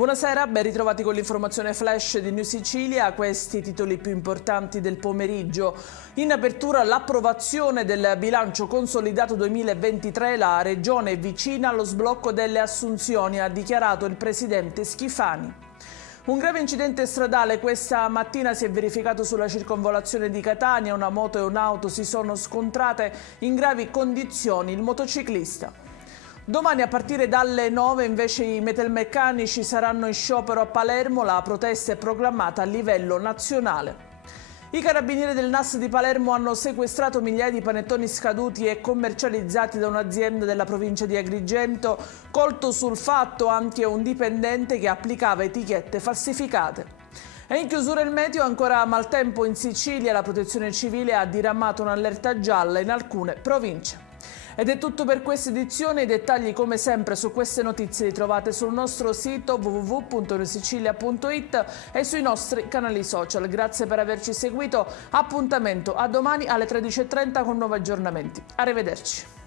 Buonasera, ben ritrovati con l'informazione flash di New Sicilia. Questi i titoli più importanti del pomeriggio. In apertura l'approvazione del bilancio consolidato 2023, la Regione è vicina allo sblocco delle assunzioni, ha dichiarato il presidente Schifani. Un grave incidente stradale questa mattina si è verificato sulla circonvolazione di Catania. Una moto e un'auto si sono scontrate in gravi condizioni. Il motociclista. Domani a partire dalle 9 invece i metalmeccanici saranno in sciopero a Palermo. La protesta è proclamata a livello nazionale. I carabinieri del NAS di Palermo hanno sequestrato migliaia di panettoni scaduti e commercializzati da un'azienda della provincia di Agrigento. Colto sul fatto anche un dipendente che applicava etichette falsificate. E in chiusura il meteo, ancora maltempo in Sicilia. La protezione civile ha diramato un'allerta gialla in alcune province. Ed è tutto per questa edizione. I dettagli come sempre su queste notizie li trovate sul nostro sito www.newsicilia.it e sui nostri canali social. Grazie per averci seguito. Appuntamento a domani alle 13:30 con nuovi aggiornamenti. Arrivederci.